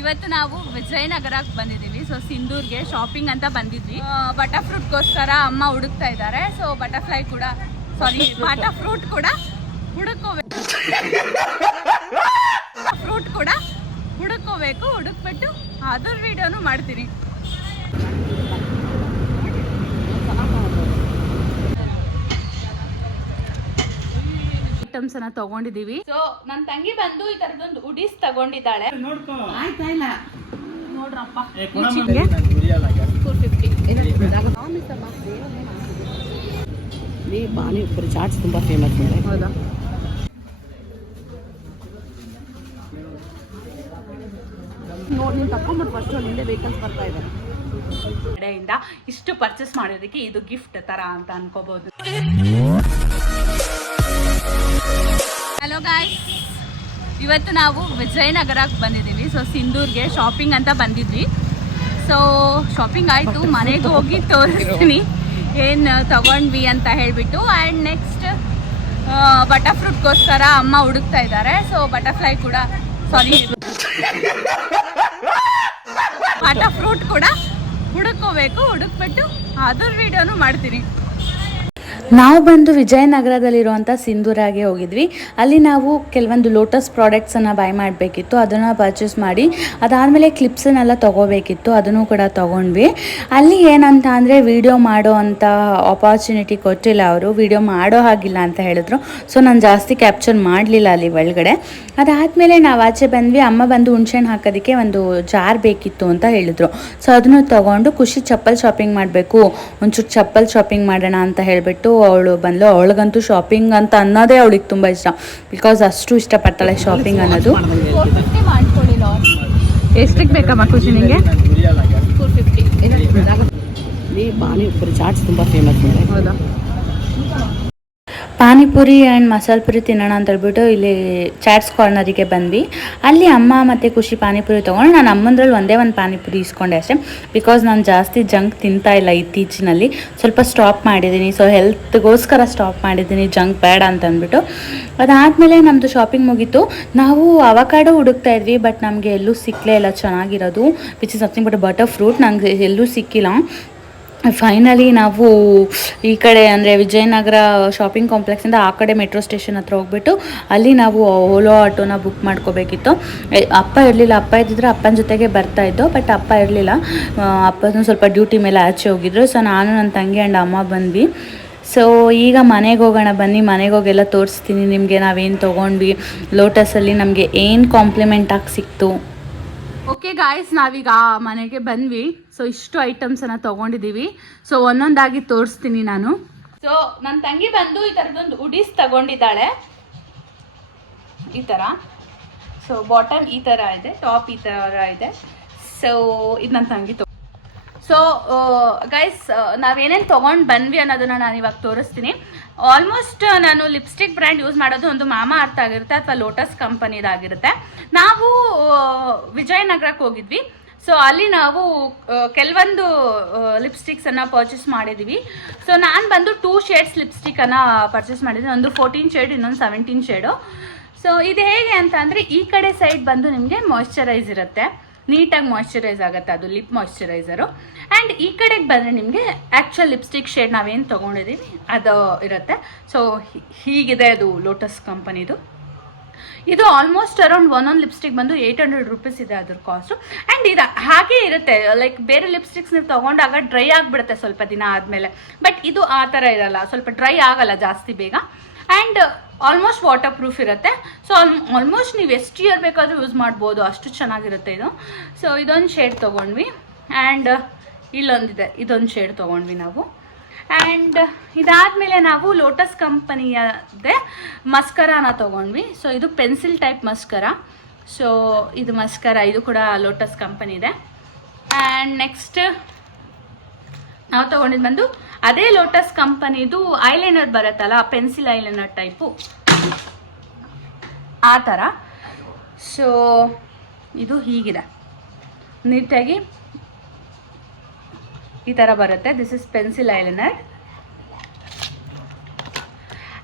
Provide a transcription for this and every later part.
ಇವತ್ತು ನಾವು ವಿಜಯನಗರಕ್ಕೆ ಬಂದಿದ್ದೀವಿ. ಸೊ ಸಿಂಧೂರ್ಗೆ ಶಾಪಿಂಗ್ ಅಂತ ಬಂದಿದ್ವಿ. ಬಟರ್ ಫ್ರೂಟ್ಗೋಸ್ಕರ ಅಮ್ಮ ಹುಡುಕ್ತಾ ಇದ್ದಾರೆ. ಸೊ ಬಟರ್ಫ್ಲೈ ಕೂಡ ಬಟರ್ ಫ್ರೂಟ್ ಕೂಡ ಹುಡುಕೋಬೇಕು. ಹುಡುಕ್ಬಿಟ್ಟು ಅದ್ರ ವಿಡಿಯೋನು ಮಾಡ್ತೀನಿ. ಐಟಮ್ಸ್ ಅನ್ನ ತಗೊಂಡಿದೀವಿ. ಸೊ ನನ್ನ ತಂಗಿ ಬಂದು ಈ ತರದೊಂದು ಉಡೀಸ್ ತಗೊಂಡಿದ್ದಾಳೆ. ನೋಡ್ರಪ್ಪ, 450 ಪಾನಿಪುರಿ ಚಾಟ್ಸ್ ತುಂಬಾ ಫೇಮಸ್. ಹೌದಾ? ನೋಡಿ, ನೀವು ತಕೊಂಡ್ಬಿಟ್ಟು ಫಸ್ಟ್ ನಿಂದೆ ವೆಹಿಕಲ್ಸ್ ಬರ್ತಾ ಇದ್ದಾರೆ. ಕಡೆಯಿಂದ ಇಷ್ಟು ಪರ್ಚೇಸ್ ಮಾಡೋದಕ್ಕೆ ಇದು ಗಿಫ್ಟ್ ತರ ಅಂತ ಅನ್ಕೋಬಹುದು. ಹಲೋ ಗಾಯ್ಸ್, ಇವತ್ತು ನಾವು ವಿಜಯನಗರಕ್ಕೆ ಬಂದಿದ್ದೀವಿ. ಸೊ ಸಿಂಧೂರ್ಗೆ ಶಾಪಿಂಗ್ ಅಂತ ಬಂದಿದ್ವಿ. ಸೊ ಶಾಪಿಂಗ್ ಆಯಿತು, ಮನೆಗೆ ಹೋಗಿ ತೋರಿಸ್ತೀನಿ ಏನು ತಗೊಂಡ್ವಿ ಅಂತ ಹೇಳಿಬಿಟ್ಟು. ಆ್ಯಂಡ್ ನೆಕ್ಸ್ಟ್ ಬಟರ್ ಫ್ರೂಟ್ಗೋಸ್ಕರ ಅಮ್ಮ ಹುಡುಕ್ತಾ ಇದ್ದಾರೆ. ಸೊ ಬಟರ್ಫ್ಲೈ ಕೂಡ ಬಟರ್ ಫ್ರೂಟ್ ಕೂಡ ಹುಡುಕ್ಬಿಟ್ಟು ಅದ್ರ ವಿಡಿಯೋನು ಮಾಡ್ತೀನಿ. ನಾವು ಬಂದು ವಿಜಯನಗರದಲ್ಲಿರುವಂಥ ಸಿಂಧೂರಾಗೆ ಹೋಗಿದ್ವಿ. ಅಲ್ಲಿ ನಾವು ಕೆಲವೊಂದು ಲೋಟಸ್ ಪ್ರಾಡಕ್ಟ್ಸನ್ನು ಬೈ ಮಾಡಬೇಕಿತ್ತು. ಅದನ್ನು ಪರ್ಚೇಸ್ ಮಾಡಿ ಅದಾದಮೇಲೆ ಕ್ಲಿಪ್ಸನ್ನೆಲ್ಲ ತೊಗೋಬೇಕಿತ್ತು. ಅದನ್ನು ಕೂಡ ತೊಗೊಂಡ್ವಿ. ಅಲ್ಲಿ ಏನಂತ ಅಂದರೆ ವಿಡಿಯೋ ಮಾಡೋ ಅಂಥ ಆಪರ್ಚುನಿಟಿ ಕೊಟ್ಟಿಲ್ಲ ಅವರು. ವಿಡಿಯೋ ಮಾಡೋ ಹಾಗಿಲ್ಲ ಅಂತ ಹೇಳಿದ್ರು. ಸೊ ನಾನು ಜಾಸ್ತಿ ಕ್ಯಾಪ್ಚರ್ ಮಾಡಲಿಲ್ಲ ಅಲ್ಲಿ ಒಳಗಡೆ. ಅದಾದಮೇಲೆ ನಾವು ಆಚೆ ಬಂದ್ವಿ. ಅಮ್ಮ ಬಂದು ಹುಣ್ಸೆಹಣ್ಣು ಹಾಕೋದಕ್ಕೆ ಒಂದು ಜಾರ್ ಬೇಕಿತ್ತು ಅಂತ ಹೇಳಿದ್ರು. ಸೊ ಅದನ್ನು ತೊಗೊಂಡು ಖುಷಿ ಚಪ್ಪಲ್ ಶಾಪಿಂಗ್ ಮಾಡಬೇಕು, ಒಂಚೂರು ಚಪ್ಪಲ್ ಶಾಪಿಂಗ್ ಮಾಡೋಣ ಅಂತ ಹೇಳಿಬಿಟ್ಟು ಅವಳು ಬಂದ್ಲು. ಅವಳಿಗಂತೂ ಶಾಪಿಂಗ್ ಅಂತ ಅನ್ನೋದೇ ಅವಳಿಗೆ ತುಂಬ ಇಷ್ಟ. ಬಿಕಾಸ್ ಅಷ್ಟು ಇಷ್ಟಪಡ್ತಾಳೆ ಶಾಪಿಂಗ್ ಅನ್ನೋದು. ಎಷ್ಟಕ್ಕೆ ಬೇಕಮ್ಮ ಖುಷಿ ನಿಮಗೆ? 450 ಪಾನಿಪುರಿ ಚಾಟ್ಸ್ ತುಂಬ ಫೇಮಸ್. ಹೌದಾ? ಪಾನಿಪುರಿ ಆ್ಯಂಡ್ ಮಸಾಲೆ ಪುರಿ ತಿನ್ನೋಣ ಅಂತ ಹೇಳ್ಬಿಟ್ಟು ಇಲ್ಲಿ ಚಾಟ್ಸ್ ಕಾರ್ನರಿಗೆ ಬಂದ್ವಿ. ಅಲ್ಲಿ ಅಮ್ಮ ಮತ್ತು ಖುಷಿ ಪಾನಿಪುರಿ ತೊಗೊಂಡು ನಾನು ಅಮ್ಮಂದ್ರಲ್ಲಿ ಒಂದೇ ಒಂದು ಪಾನಿಪುರಿ ಇಸ್ಕೊಂಡೆ ಅಷ್ಟೇ. ಬಿಕಾಸ್ ನಾನು ಜಾಸ್ತಿ ಜಂಕ್ ತಿಂತಾ ಇಲ್ಲ ಇತ್ತೀಚಿನಲ್ಲಿ. ಸ್ವಲ್ಪ ಸ್ಟಾಪ್ ಮಾಡಿದ್ದೀನಿ. ಸೊ ಹೆಲ್ತ್ಗೋಸ್ಕರ ಸ್ಟಾಪ್ ಮಾಡಿದ್ದೀನಿ, ಜಂಕ್ ಬೇಡ ಅಂತ ಅಂದ್ಬಿಟ್ಟು. ಅದಾದಮೇಲೆ ನಮ್ಮದು ಶಾಪಿಂಗ್ ಮುಗೀತು. ನಾವು ಅವಕಾಡೋ ಹುಡುಕ್ತಾ ಇದ್ವಿ, ಬಟ್ ನಮಗೆ ಎಲ್ಲೂ ಸಿಕ್ಕಲೇ ಇಲ್ಲ ಚೆನ್ನಾಗಿರೋದು. Which is nothing but butter fruit. ನನಗೆ ಎಲ್ಲೂ ಸಿಕ್ಕಿಲ್ಲ. ಫೈನಲಿ ನಾವು ಈ ಕಡೆ ಅಂದರೆ ವಿಜಯನಗರ ಶಾಪಿಂಗ್ ಕಾಂಪ್ಲೆಕ್ಸಿಂದ ಆ ಕಡೆ ಮೆಟ್ರೋ ಸ್ಟೇಷನ್ ಹತ್ರ ಹೋಗ್ಬಿಟ್ಟು ಅಲ್ಲಿ ನಾವು ಓಲೋ ಆಟೋನ ಬುಕ್ ಮಾಡ್ಕೋಬೇಕಿತ್ತು. ಅಪ್ಪ ಇರಲಿಲ್ಲ. ಅಪ್ಪ ಇದ್ದಿದ್ರೆ ಅಪ್ಪನ ಜೊತೆಗೆ ಬರ್ತಾಯಿದ್ದು. ಬಟ್ ಅಪ್ಪ ಇರಲಿಲ್ಲ. ಅಪ್ಪನೂ ಸ್ವಲ್ಪ ಡ್ಯೂಟಿ ಮೇಲೆ ಆಚೆ ಹೋಗಿದ್ರು. ಸೊ ನಾನು ನನ್ನ ತಂಗಿ ಆ್ಯಂಡ್ ಅಮ್ಮ ಬಂದ್ವಿ. ಸೊ ಈಗ ಮನೆಗೆ ಹೋಗೋಣ ಬನ್ನಿ. ಮನೆಗೆ ಹೋಗೆಲ್ಲ ತೋರಿಸ್ತೀನಿ ನಿಮಗೆ ನಾವೇನು ತೊಗೊಂಡ್ವಿ, ಲೋಟಸಲ್ಲಿ ನಮಗೆ ಏನು ಕಾಂಪ್ಲಿಮೆಂಟಾಗಿ ಸಿಕ್ತು. ಓಕೆ ಗಾಯ್ಸ್, ನಾವೀಗ ಮನೆಗೆ ಬಂದ್ವಿ. ಸೊ ಇಷ್ಟು ಐಟಮ್ಸನ್ನು ತೊಗೊಂಡಿದ್ದೀವಿ. ಸೊ ಒಂದೊಂದಾಗಿ ತೋರಿಸ್ತೀನಿ ನಾನು. ಸೊ ನನ್ನ ತಂಗಿ ಬಂದು ಈ ಥರದೊಂದು ಉಡೀಸ್ ತಗೊಂಡಿದ್ದಾಳೆ ಈ ಥರ. ಸೊ ಬಾಟಮ್ ಈ ಥರ ಇದೆ, ಟಾಪ್ ಈ ಥರ ಇದೆ. ಸೊ ಇದು ನನ್ನ ತಂಗಿ ಸೊ ಗೈಸ್, ನಾವೇನೇನು ತೊಗೊಂಡು ಬಂದ್ವಿ ಅನ್ನೋದನ್ನು ನಾನು ಇವಾಗ ತೋರಿಸ್ತೀನಿ. ಆಲ್ಮೋಸ್ಟ್ ನಾನು ಲಿಪ್ಸ್ಟಿಕ್ ಬ್ರ್ಯಾಂಡ್ ಯೂಸ್ ಮಾಡೋದು ಒಂದು ಮಾಮಾ ಅರ್ಥ ಆಗಿರುತ್ತೆ ಅಥವಾ ಲೋಟಸ್ ಕಂಪನಿದಾಗಿರುತ್ತೆ. ನಾವು ವಿಜಯನಗರಕ್ಕೆ ಹೋಗಿದ್ವಿ. ಸೊ ಅಲ್ಲಿ ನಾವು ಕೆಲವೊಂದು ಲಿಪ್ಸ್ಟಿಕ್ಸನ್ನು ಪರ್ಚೇಸ್ ಮಾಡಿದ್ದೀವಿ. ಸೊ ನಾನು ಬಂದು 2 ಶೇಡ್ಸ್ ಲಿಪ್ಸ್ಟಿಕ್ಕನ್ನು ಪರ್ಚೇಸ್ ಮಾಡಿದ್ದೀನಿ. ಒಂದು 14 ಶೇಡ್, ಇನ್ನೊಂದು 17 ಶೇಡು. ಸೊ ಇದು ಹೇಗೆ ಅಂತ ಅಂದರೆ, ಈ ಕಡೆ ಸೈಡ್ ಬಂದು ನಿಮಗೆ ಮಾಯ್ಶ್ಚರೈಸ್ ಇರುತ್ತೆ, ನೀಟಾಗಿ ಮಾಯ್ಶ್ಚರೈಸ್ ಆಗುತ್ತೆ, ಅದು ಲಿಪ್ ಮಾಯ್ಶ್ಚರೈಸರು. ಆ್ಯಂಡ್ ಈ ಕಡೆಗೆ ಬಂದರೆ ನಿಮಗೆ ಆ್ಯಕ್ಚುಯಲ್ ಲಿಪ್ಸ್ಟಿಕ್ ಶೇಡ್ ನಾವೇನು ತೊಗೊಂಡಿದ್ದೀವಿ ಅದು ಇರುತ್ತೆ. ಸೊ ಹೀಗಿದೆ ಅದು ಲೋಟಸ್ ಕಂಪನಿದು. ಇದು ಆಲ್ಮೋಸ್ಟ್ ಅರೌಂಡ್ ಒಂದೊಂದು ಲಿಪ್ಸ್ಟಿಕ್ ಬಂದು 800 ರೂಪೀಸ್ ಇದೆ ಅದ್ರ ಕಾಸ್ಟು. ಆ್ಯಂಡ್ ಇದು ಹಾಗೆ ಇರುತ್ತೆ, ಲೈಕ್ ಬೇರೆ ಲಿಪ್ಸ್ಟಿಕ್ಸ್ ನೀವು ತೊಗೊಂಡಾಗ ಡ್ರೈ ಆಗಿಬಿಡುತ್ತೆ ಸ್ವಲ್ಪ ದಿನ ಆದಮೇಲೆ. ಬಟ್ ಇದು ಆ ಥರ ಇರಲ್ಲ, ಸ್ವಲ್ಪ ಡ್ರೈ ಆಗಲ್ಲ ಜಾಸ್ತಿ ಬೇಗ. ಆ್ಯಂಡ್ ಆಲ್ಮೋಸ್ಟ್ ವಾಟರ್ ಪ್ರೂಫ್ ಇರುತ್ತೆ. ಸೊ ಆಲ್ಮೋಸ್ಟ್ ನೀವು ಎಷ್ಟು ಇಯರ್ ಬೇಕಾದರೂ ಯೂಸ್ ಮಾಡ್ಬೋದು, ಅಷ್ಟು ಚೆನ್ನಾಗಿರುತ್ತೆ ಇದು. ಸೊ ಇದೊಂದು ಶೇಡ್ ತೊಗೊಂಡ್ವಿ. ಆ್ಯಂಡ್ ಇಲ್ಲೊಂದಿದೆ, ಇದೊಂದು ಶೇಡ್ ತೊಗೊಂಡ್ವಿ ನಾವು. ಆ್ಯಂಡ್ ಇದಾದಮೇಲೆ ನಾವು ಲೋಟಸ್ ಕಂಪನಿಯದೇ ಮಸ್ಕರಾನ ತೊಗೊಂಡ್ವಿ. ಸೊ ಇದು ಪೆನ್ಸಿಲ್ ಟೈಪ್ ಮಸ್ಕರ. ಸೊ ಇದು ಮಸ್ಕರ, ಇದು ಕೂಡ ಲೋಟಸ್ ಕಂಪನಿ ಇದೆ. ಆ್ಯಂಡ್ ನೆಕ್ಸ್ಟ್ ನಾವು ತೊಗೊಂಡಿದ್ದು ಬಂದು ಅದೇ ಲೋಟಸ್ ಕಂಪನಿದು ಐಲೈನರ್ ಬರುತ್ತಲ್ಲ, ಪೆನ್ಸಿಲ್ ಐಲೈನರ್ ಟೈಪು ಆ ಥರ. ಸೊ ಇದು ಹೀಗಿದೆ, ನೀಟಾಗಿ ಈ ಥರ ಬರುತ್ತೆ. This is pencil eyeliner.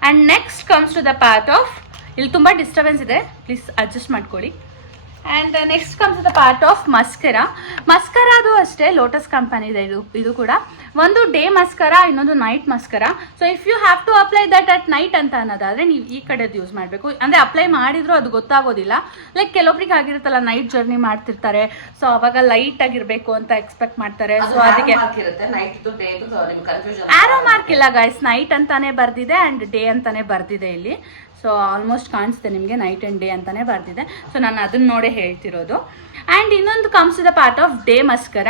And next comes to the part of, ಇಲ್ಲಿ ತುಂಬ ಡಿಸ್ಟರ್ಬೆನ್ಸ್ ಇದೆ, ಪ್ಲೀಸ್ ಅಡ್ಜಸ್ಟ್ ಮಾಡ್ಕೊಳ್ಳಿ. And next comes the part of ಮಸ್ಕರಾದು ಅಷ್ಟೇ ಲೋಟಸ್ ಕಂಪನಿದೆ ಇದು ಕೂಡ. ಒಂದು ಡೇ ಮಸ್ಕರ, ಇನ್ನೊಂದು night mascara. So if you have to apply that at night ಅಂತ ಅನ್ನೋದಾದರೆ ನೀವು ಈ ಕಡೆದು ಯೂಸ್ ಮಾಡಬೇಕು. ಅಂದರೆ ಅಪ್ಲೈ ಮಾಡಿದರೂ ಅದು ಗೊತ್ತಾಗೋದಿಲ್ಲ. ಲೈಕ್ ಕೆಲವೊಬ್ರಿಗೆ ಆಗಿರುತ್ತಲ್ಲ, ನೈಟ್ ಜರ್ನಿ ಮಾಡ್ತಿರ್ತಾರೆ, ಸೊ ಅವಾಗ ಲೈಟ್ ಆಗಿರಬೇಕು ಅಂತ ಎಕ್ಸ್ಪೆಕ್ಟ್ ಮಾಡ್ತಾರೆ. ಸೊ ಅದಕ್ಕೆ ಆರೋ ಮಾರ್ಕ್ ಇಲ್ಲ ಗೈಸ್, ನೈಟ್ ಅಂತಾನೆ ಬರ್ದಿದೆ ಆ್ಯಂಡ್ ಡೇ ಅಂತಾನೆ ಬರ್ದಿದೆ ಇಲ್ಲಿ. ಸೊ ಆಲ್ಮೋಸ್ಟ್ ಕಾಣಿಸುತ್ತೆ ನಿಮಗೆ, ನೈಟ್ ಆ್ಯಂಡ್ ಡೇ ಅಂತಲೇ ಬರ್ದಿದೆ. ಸೊ ನಾನು ಅದನ್ನ ನೋಡೇ ಹೇಳ್ತಿರೋದು. ಆ್ಯಂಡ್ ಇನ್ನೊಂದು comes the part of day ಮಸ್ಕರ.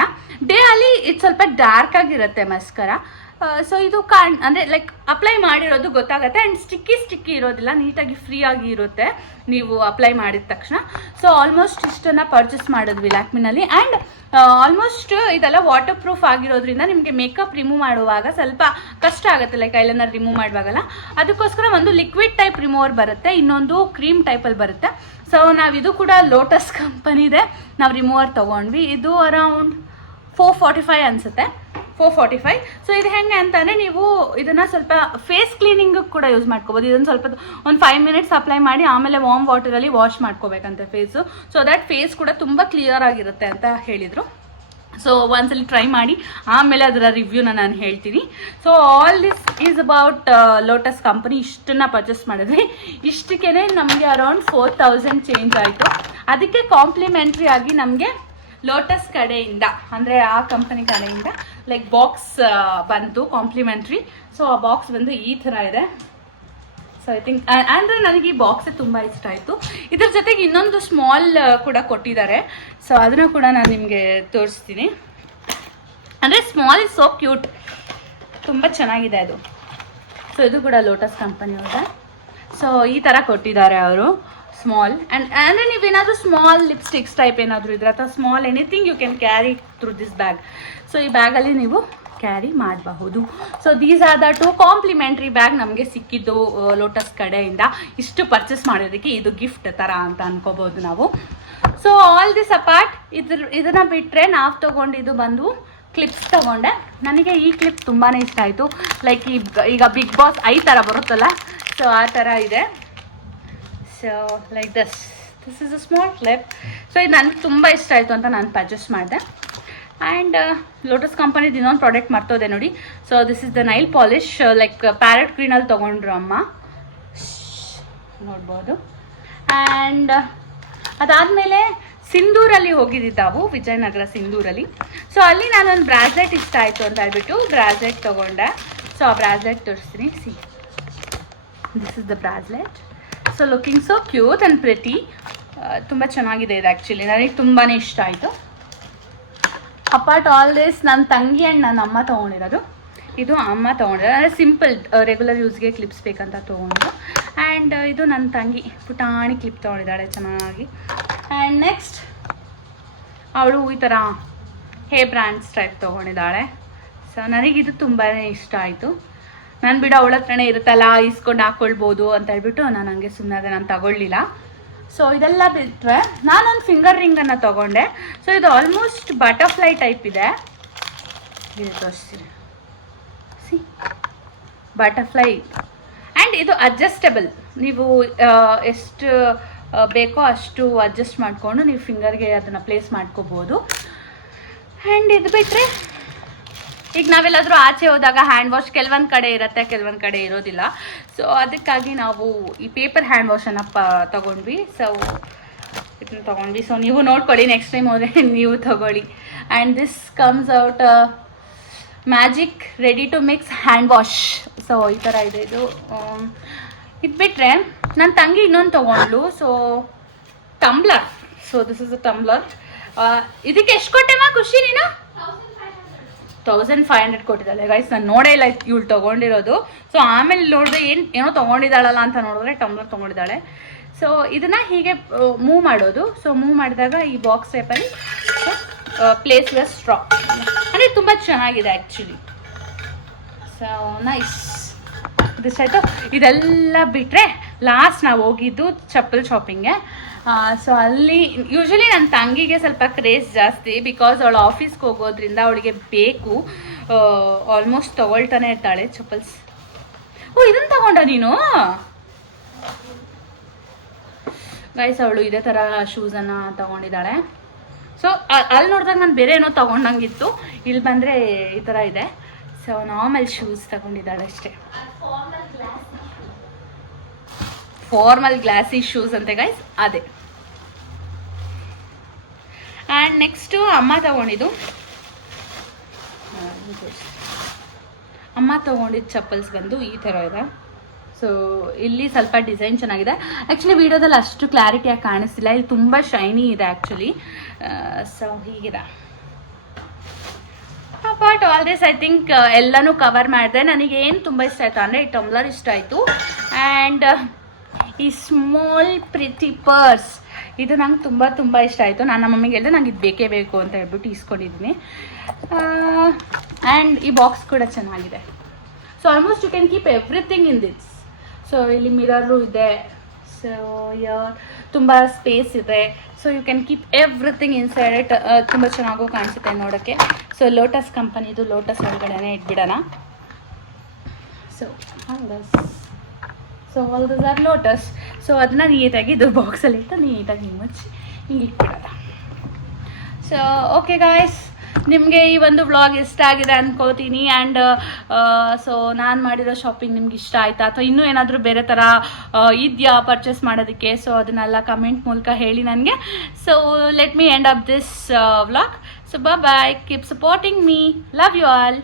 Day ಅಲ್ಲಿ ಇದು ಸ್ವಲ್ಪ ಡಾರ್ಕ್ ಆಗಿರುತ್ತೆ ಮಸ್ಕರ. ಸೊ ಇದು ಅಂದರೆ ಲೈಕ್ ಅಪ್ಲೈ ಮಾಡಿರೋದು ಗೊತ್ತಾಗುತ್ತೆ. ಆ್ಯಂಡ್ ಸ್ಟಿಕ್ಕಿ ಇರೋದಿಲ್ಲ, ನೀಟಾಗಿ ಫ್ರೀ ಆಗಿ ಇರುತ್ತೆ ನೀವು ಅಪ್ಲೈ ಮಾಡಿದ ತಕ್ಷಣ. ಸೊ ಆಲ್ಮೋಸ್ಟ್ ಇಷ್ಟನ್ನು ಪರ್ಚೇಸ್ ಮಾಡಿದ್ವಿ ಲ್ಯಾಕ್ಮಿನಲ್ಲಿ. ಆ್ಯಂಡ್ ಆಲ್ಮೋಸ್ಟ್ ಇದೆಲ್ಲ ವಾಟರ್ ಪ್ರೂಫ್ ಆಗಿರೋದ್ರಿಂದ ನಿಮಗೆ ಮೇಕಪ್ ರಿಮೂವ್ ಮಾಡುವಾಗ ಸ್ವಲ್ಪ ಕಷ್ಟ ಆಗುತ್ತೆ, ಲೈಕ್ ಐಲೈನರ್ ರಿಮೂವ್ ಮಾಡುವಾಗಲ್ಲ. ಅದಕ್ಕೋಸ್ಕರ ಒಂದು ಲಿಕ್ವಿಡ್ ಟೈಪ್ ರಿಮೂವರ್ ಬರುತ್ತೆ, ಇನ್ನೊಂದು ಕ್ರೀಮ್ ಟೈಪಲ್ಲಿ ಬರುತ್ತೆ. ಸೊ ನಾವಿದು ಕೂಡ ಲೋಟಸ್ ಕಂಪನಿದೆ ನಾವು ರಿಮೂವರ್ ತೊಗೊಂಡ್ವಿ. ಇದು ಅರೌಂಡ್ 445 ಅನಿಸುತ್ತೆ, 445. ಸೊ ಇದು ಹೆಂಗೆ ಅಂತಂದರೆ ನೀವು ಇದನ್ನು ಸ್ವಲ್ಪ ಫೇಸ್ ಕ್ಲೀನಿಂಗ್ ಕೂಡ ಯೂಸ್ ಮಾಡ್ಕೋಬೋದು. ಇದನ್ನು ಸ್ವಲ್ಪ ಒಂದು 5 ಮಿನಿಟ್ಸ್ ಅಪ್ಲೈ ಮಾಡಿ ಆಮೇಲೆ ವಾರ್ಮ್ ವಾಟರಲ್ಲಿ ವಾಶ್ ಮಾಡ್ಕೋಬೇಕಂತೆ ಫೇಸು. ಸೊ ದಟ್ ಫೇಸ್ ಕೂಡ ತುಂಬ ಕ್ಲಿಯರ್ ಆಗಿರುತ್ತೆ ಅಂತ ಹೇಳಿದರು. ಸೊ ಒಂದ್ಸಲಿ ಟ್ರೈ ಮಾಡಿ ಆಮೇಲೆ ಅದರ ರಿವ್ಯೂನ ನಾನು ಹೇಳ್ತೀನಿ. So all this is about lotus company. ಇಷ್ಟನ್ನು ಪರ್ಚೇಸ್ ಮಾಡಿದ್ವಿ. ಇಷ್ಟಕ್ಕೇ ನಮಗೆ ಅರೌಂಡ್ 4000 ಚೇಂಜ್ ಆಯಿತು. ಅದಕ್ಕೆ ಕಾಂಪ್ಲಿಮೆಂಟ್ರಿ ಆಗಿ ನಮಗೆ ಲೋಟಸ್ ಕಡೆಯಿಂದ, ಅಂದರೆ ಆ ಕಂಪನಿ ಕಡೆಯಿಂದ ಲೈಕ್ ಬಾಕ್ಸ್ ಬಂತು ಕಾಂಪ್ಲಿಮೆಂಟ್ರಿ. ಸೊ ಆ ಬಾಕ್ಸ್ ಬಂದು ಈ ಥರ ಇದೆ. ಸೊ ಐ ಥಿಂಕ್ ಅಂದರೆ ನನಗೆ ಈ ಬಾಕ್ಸೇ ತುಂಬ ಇಷ್ಟ ಆಯಿತು. ಇದ್ರ ಜೊತೆಗೆ ಇನ್ನೊಂದು ಸ್ಮಾಲ್ ಕೂಡ ಕೊಟ್ಟಿದ್ದಾರೆ. ಸೊ ಅದನ್ನು ಕೂಡ ನಾನು ನಿಮಗೆ ತೋರಿಸ್ತೀನಿ. ಅಂದರೆ ಸ್ಮಾಲ್ ಇಸ್ ಸೋ ಕ್ಯೂಟ್, ತುಂಬ ಚೆನ್ನಾಗಿದೆ ಅದು. ಸೊ ಇದು ಕೂಡ ಲೋಟಸ್ ಕಂಪನಿಯವ್ರದ್ದು. ಸೊ ಈ ಥರ ಕೊಟ್ಟಿದ್ದಾರೆ ಅವರು ಸ್ಮಾಲ್. ಆ್ಯಂಡ್ ಅಂದರೆ ನೀವೇನಾದರೂ ಸ್ಮಾಲ್ ಲಿಪ್ಸ್ಟಿಕ್ಸ್ ಟೈಪ್ ಏನಾದರೂ ಇದ್ರೆ ಅಥವಾ small anything you can carry through this bag. So ಈ ಬ್ಯಾಗಲ್ಲಿ ನೀವು ಕ್ಯಾರಿ ಮಾಡಬಹುದು. So these are the 2 complimentary bag ನಮಗೆ ಸಿಕ್ಕಿದ್ದು ಲೋಟಸ್ ಕಡೆಯಿಂದ. ಇಷ್ಟು ಪರ್ಚೇಸ್ ಮಾಡೋದಕ್ಕೆ ಇದು ಗಿಫ್ಟ್ ಥರ ಅಂತ ಅನ್ಕೋಬೋದು ನಾವು. ಸೊ ಆಲ್ ದಿಸ್ ಅಪಾರ್ಟ್ ಇದನ್ನು ಬಿಟ್ಟರೆ ನಾವು ತೊಗೊಂಡಿದ್ದು ಬಂದು ಕ್ಲಿಪ್ಸ್ ತೊಗೊಂಡೆ. ನನಗೆ ಈ ಕ್ಲಿಪ್ ತುಂಬಾ ಇಷ್ಟ ಆಯಿತು. ಲೈಕ್ ಈಗ ಬಿಗ್ ಬಾಸ್ ಐ ಥರ ಬರುತ್ತಲ್ಲ, ಸೊ ಆ ಥರ ಇದೆ. So like this is a small clip. So ಇದು ನನಗೆ ತುಂಬ ಇಷ್ಟ ಆಯಿತು ಅಂತ ನಾನು ಪರ್ಚೇಸ್ ಮಾಡಿದೆ. ಆ್ಯಂಡ್ ಲೋಟಸ್ ಕಂಪನಿದು ಇನ್ನೊಂದು ಪ್ರಾಡಕ್ಟ್ ಮರ್ತೋದೆ ನೋಡಿ. So this is the nail polish, like parrot ಗ್ರೀನಲ್ಲಿ ತೊಗೊಂಡ್ರು ಅಮ್ಮ, ನೋಡ್ಬೋದು. ಆ್ಯಂಡ್ ಅದಾದಮೇಲೆ ಸಿಂಧೂರಲ್ಲಿ ಹೋಗಿದ್ದಾವು, ವಿಜಯನಗರ ಸಿಂಧೂರಲ್ಲಿ. ಸೊ ಅಲ್ಲಿ ನಾನೊಂದು ಬ್ರಾಸ್ಲೆಟ್ ಇಷ್ಟ ಆಯಿತು ಅಂತ ಹೇಳ್ಬಿಟ್ಟು ಬ್ರಾಸ್ಲೆಟ್ ತೊಗೊಂಡೆ. ಸೊ ಆ ಬ್ರಾಸ್ಲೆಟ್ ತೋರಿಸ್ತೀನಿ. C, this is the bracelet. So looking so cute and pretty. ತುಂಬ ಚೆನ್ನಾಗಿದೆ ಇದು. ಆ್ಯಕ್ಚುಲಿ ನನಗೆ ತುಂಬಾ ಇಷ್ಟ ಆಯಿತು. ಅಪಾರ್ಟ್ ಆಲ್ ದಿಸ್ ನನ್ನ ತಂಗಿ ಆ್ಯಂಡ್ ನನ್ನ ಅಮ್ಮ ತೊಗೊಂಡಿರೋದು. ಇದು ಅಮ್ಮ ತೊಗೊಂಡಿರೋದು, ಅಂದರೆ ಸಿಂಪಲ್ ರೆಗ್ಯುಲರ್ ಯೂಸ್ಗೆ ಕ್ಲಿಪ್ಸ್ ಬೇಕಂತ ತೊಗೊಂಡು. ಆ್ಯಂಡ್ ಇದು ನನ್ನ ತಂಗಿ ಪುಟಾಣಿ ಕ್ಲಿಪ್ ತೊಗೊಂಡಿದ್ದಾಳೆ ಚೆನ್ನಾಗಿ. ಆ್ಯಂಡ್ ನೆಕ್ಸ್ಟ್ ಅವಳು ಈ ಥರ ಹೇರ್ ಬ್ರ್ಯಾಂಡ್ಸ್ ಟೈಪ್ ತೊಗೊಂಡಿದ್ದಾಳೆ. ಸೊ ನನಗಿದು ತುಂಬಾ ಇಷ್ಟ ಆಯಿತು. ನಾನು ಬಿಡು ಅವಳ ಹತ್ರನೇ ಇರುತ್ತಲ್ಲ, ಇಸ್ಕೊಂಡು ಹಾಕ್ಕೊಳ್ಬೋದು ಅಂತ ಹೇಳ್ಬಿಟ್ಟು ನಾನು ಹಂಗೆ ಸುಮ್ಮನೆ ಅದೇ ನಾನು ತಗೊಳ್ಳಿಲ್ಲ. ಸೊ ಇದೆಲ್ಲ ಬಿಟ್ಟರೆ ನಾನೊಂದು ಫಿಂಗರ್ ರಿಂಗನ್ನು ತೊಗೊಂಡೆ. ಸೊ ಇದು ಆಲ್ಮೋಸ್ಟ್ ಬಟರ್ಫ್ಲೈ ಟೈಪ್ ಇದೆ. ಇದು ತೋರಿಸ್ತೀನಿ. C, butterfly. ಆ್ಯಂಡ್ ಇದು ಅಡ್ಜಸ್ಟಬಲ್. ನೀವು ಎಷ್ಟು ಬೇಕೋ ಅಷ್ಟು ಅಡ್ಜಸ್ಟ್ ಮಾಡಿಕೊಂಡು ನೀವು ಫಿಂಗರ್ಗೆ ಅದನ್ನು ಪ್ಲೇಸ್ ಮಾಡ್ಕೋಬೋದು. ಆ್ಯಂಡ್ ಇದು ಬಿಟ್ಟರೆ ಈಗ ನಾವೆಲ್ಲಾದರೂ ಆಚೆ ಹೋದಾಗ ಹ್ಯಾಂಡ್ ವಾಶ್ ಕೆಲವೊಂದು ಕಡೆ ಇರುತ್ತೆ, ಕೆಲವೊಂದು ಕಡೆ ಇರೋದಿಲ್ಲ. ಸೊ ಅದಕ್ಕಾಗಿ ನಾವು ಈ ಪೇಪರ್ ಹ್ಯಾಂಡ್ ವಾಶನ್ನು ತೊಗೊಂಡ್ವಿ. ಸೊ ಇದನ್ನು ತೊಗೊಂಡ್ವಿ. ಸೊ ನೀವು ನೋಡ್ಕೊಳ್ಳಿ, ನೆಕ್ಸ್ಟ್ ಟೈಮ್ ಹೋದರೆ ನೀವು ತೊಗೊಳ್ಳಿ. And this comes out magic ready to mix hand wash. So ಈ ಥರ ಇದೆ ಇದು. ಇದು ಬಿಟ್ಟರೆ ನನ್ನ ತಂಗಿ ಇನ್ನೊಂದು ತೊಗೊಂಡ್ಲು. So tumbler. So this is a tumbler. ಇದಕ್ಕೆ ಎಷ್ಟು ಕೊಟ್ಟೆಮ್ಮ ಖುಷಿ ನೀನು? 1500 ಕೊಟ್ಟಿದ್ದಾಳೆ ಗೈಸ್. ನಾನು ನೋಡೇ ಇಲ್ಲ ಇವಳು ತೊಗೊಂಡಿರೋದು. ಸೊ ಆಮೇಲೆ ನೋಡಿದ್ರೆ ಏನೋ ತೊಗೊಂಡಿದ್ದಾಳಲ್ಲ ಅಂತ ನೋಡಿದ್ರೆ ಟಂಬ್ಲರ್ ತೊಗೊಂಡಿದ್ದಾಳೆ. ಸೊ ಇದನ್ನು ಹೀಗೆ ಮೂವ್ ಮಾಡೋದು. ಸೊ ಮೂವ್ ಮಾಡಿದಾಗ ಈ ಬಾಕ್ಸ್ ಟೈಪಲ್ಲಿ ಪ್ಲೇಸ್ ಯುವರ್ ಸ್ಟ್ರಾ. ಅಂದರೆ ತುಂಬ ಚೆನ್ನಾಗಿದೆ ಆ್ಯಕ್ಚುಲಿ. So nice. ದಿಸ್ ಆಯಿತು. ಇದೆಲ್ಲ ಬಿಟ್ಟರೆ ಲಾಸ್ಟ್ ನಾವು ಹೋಗಿದ್ದು ಚಪ್ಪಲ್ ಶಾಪಿಂಗ್ಗೆ. ಸೊ ಅಲ್ಲಿ ಯೂಶ್ವಲಿ ನನ್ನ ತಂಗಿಗೆ ಸ್ವಲ್ಪ ಕ್ರೇಜ್ ಜಾಸ್ತಿ, ಬಿಕಾಸ್ ಅವಳು ಆಫೀಸ್ಗೆ ಹೋಗೋದ್ರಿಂದ ಅವಳಿಗೆ ಬೇಕು. ಆಲ್ಮೋಸ್ಟ್ ತೊಗೊಳ್ತಾನೆ ಇರ್ತಾಳೆ ಚಪ್ಪಲ್ಸ್. ಓ, ಇದನ್ನು ತಗೊಂಡ ನೀನು? ಗೈಸ್ ಅವಳು ಇದೇ ಥರ ಶೂಸನ್ನು ತೊಗೊಂಡಿದ್ದಾಳೆ. ಸೊ ಅಲ್ಲಿ ನೋಡಿದಾಗ ನಾನು ಬೇರೆ ಏನೋ ತೊಗೊಂಡಂಗಿತ್ತು, ಇಲ್ಲಿ ಬಂದರೆ ಈ ಥರ ಇದೆ. ಸೊ ನಾರ್ಮಲ್ ಶೂಸ್ ತಗೊಂಡಿದ್ದಾಳೆ ಅಷ್ಟೇ. ಫಾರ್ಮಲ್ ಗ್ಲಾಸಿ ಶೂಸ್ ಅಂತೆ ಗೈಸ್, ಅದೇ. ಆ್ಯಂಡ್ ನೆಕ್ಸ್ಟು ಅಮ್ಮ ತಗೊಂಡಿದ್ದು ಚಪ್ಪಲ್ಸ್ ಬಂದು ಈ ಥರ ಇದೆ. ಸೊ ಇಲ್ಲಿ ಸ್ವಲ್ಪ ಡಿಸೈನ್ ಚೆನ್ನಾಗಿದೆ. ಆ್ಯಕ್ಚುಲಿ ವಿಡಿಯೋದಲ್ಲಿ ಅಷ್ಟು ಕ್ಲಾರಿಟಿಯಾಗಿ ಕಾಣಿಸ್ತಿಲ್ಲ, ಇಲ್ಲಿ ತುಂಬ ಶೈನಿ ಇದೆ ಆ್ಯಕ್ಚುಲಿ. ಸೊ ಹೀಗಿದೆ. But all this I think ಎಲ್ಲನೂ ಕವರ್ ಮಾಡಿದೆ. ನನಗೆ ಏನು ತುಂಬ ಇಷ್ಟ ಆಯಿತು ಅಂದರೆ ಈ ಟಂಬ್ಲರ್ ಇಷ್ಟ ಆಯಿತು. ಆ್ಯಂಡ್ ಈ ಸ್ಮಾಲ್ ಪ್ರಿಟಿ ಪರ್ಸ್ ಇದು ನಂಗೆ ತುಂಬ ಇಷ್ಟ ಆಯಿತು. ನಾನು ನಮ್ಮ ಮಮ್ಮಿಗೆ ಹೇಳಿದೆ ನಂಗೆ ಇದು ಬೇಕೇ ಬೇಕು ಅಂತ ಹೇಳ್ಬಿಟ್ಟು ಇಸ್ಕೊಂಡಿದ್ದೀನಿ. ಆ್ಯಂಡ್ ಈ ಬಾಕ್ಸ್ ಕೂಡ ಚೆನ್ನಾಗಿದೆ. So almost you can keep everything in this. So ಇಲ್ಲಿ ಮಿರರು ಇದೆ. ಸೊ ತುಂಬ ಸ್ಪೇಸ್ ಇದೆ. So you can keep everything inside it. ತುಂಬ ಚೆನ್ನಾಗೂ ಕಾಣಿಸುತ್ತೆ ನೋಡೋಕ್ಕೆ. ಸೊ ಲೋಟಸ್ ಕಂಪನಿದು, ಲೋಟಸ್ ಒಳಗಡೆ ಇಟ್ಬಿಡೋಣ. So all these are Lotus. So ಅದನ್ನ ನೀಟಾಗಿ ಇದು ಬಾಕ್ಸಲ್ಲಿ ಇಟ್ಟು ನೀಟಾಗಿ ಮುಚ್ಚಿ ಹಿಂಗೆ ಇಟ್ಬಿಡೋಣ. ಸೊ ಓಕೆ ಗಾಯ್ಸ್, ನಿಮಗೆ ಈ ಒಂದು ವ್ಲಾಗ್ ಇಷ್ಟ ಆಗಿದೆ ಅಂದ್ಕೋತೀನಿ. ಆ್ಯಂಡ್ ಸೊ ನಾನು ಮಾಡಿರೋ ಶಾಪಿಂಗ್ ನಿಮ್ಗೆ ಇಷ್ಟ ಆಯಿತಾ, ಅಥವಾ ಇನ್ನೂ ಏನಾದರೂ ಬೇರೆ ಥರ ಇದೆಯಾ ಪರ್ಚೇಸ್ ಮಾಡೋದಕ್ಕೆ? ಸೊ ಅದನ್ನೆಲ್ಲ ಕಮೆಂಟ್ ಮೂಲಕ ಹೇಳಿ ನನಗೆ. So let me end up this vlog. So bye, keep supporting me. Love you all.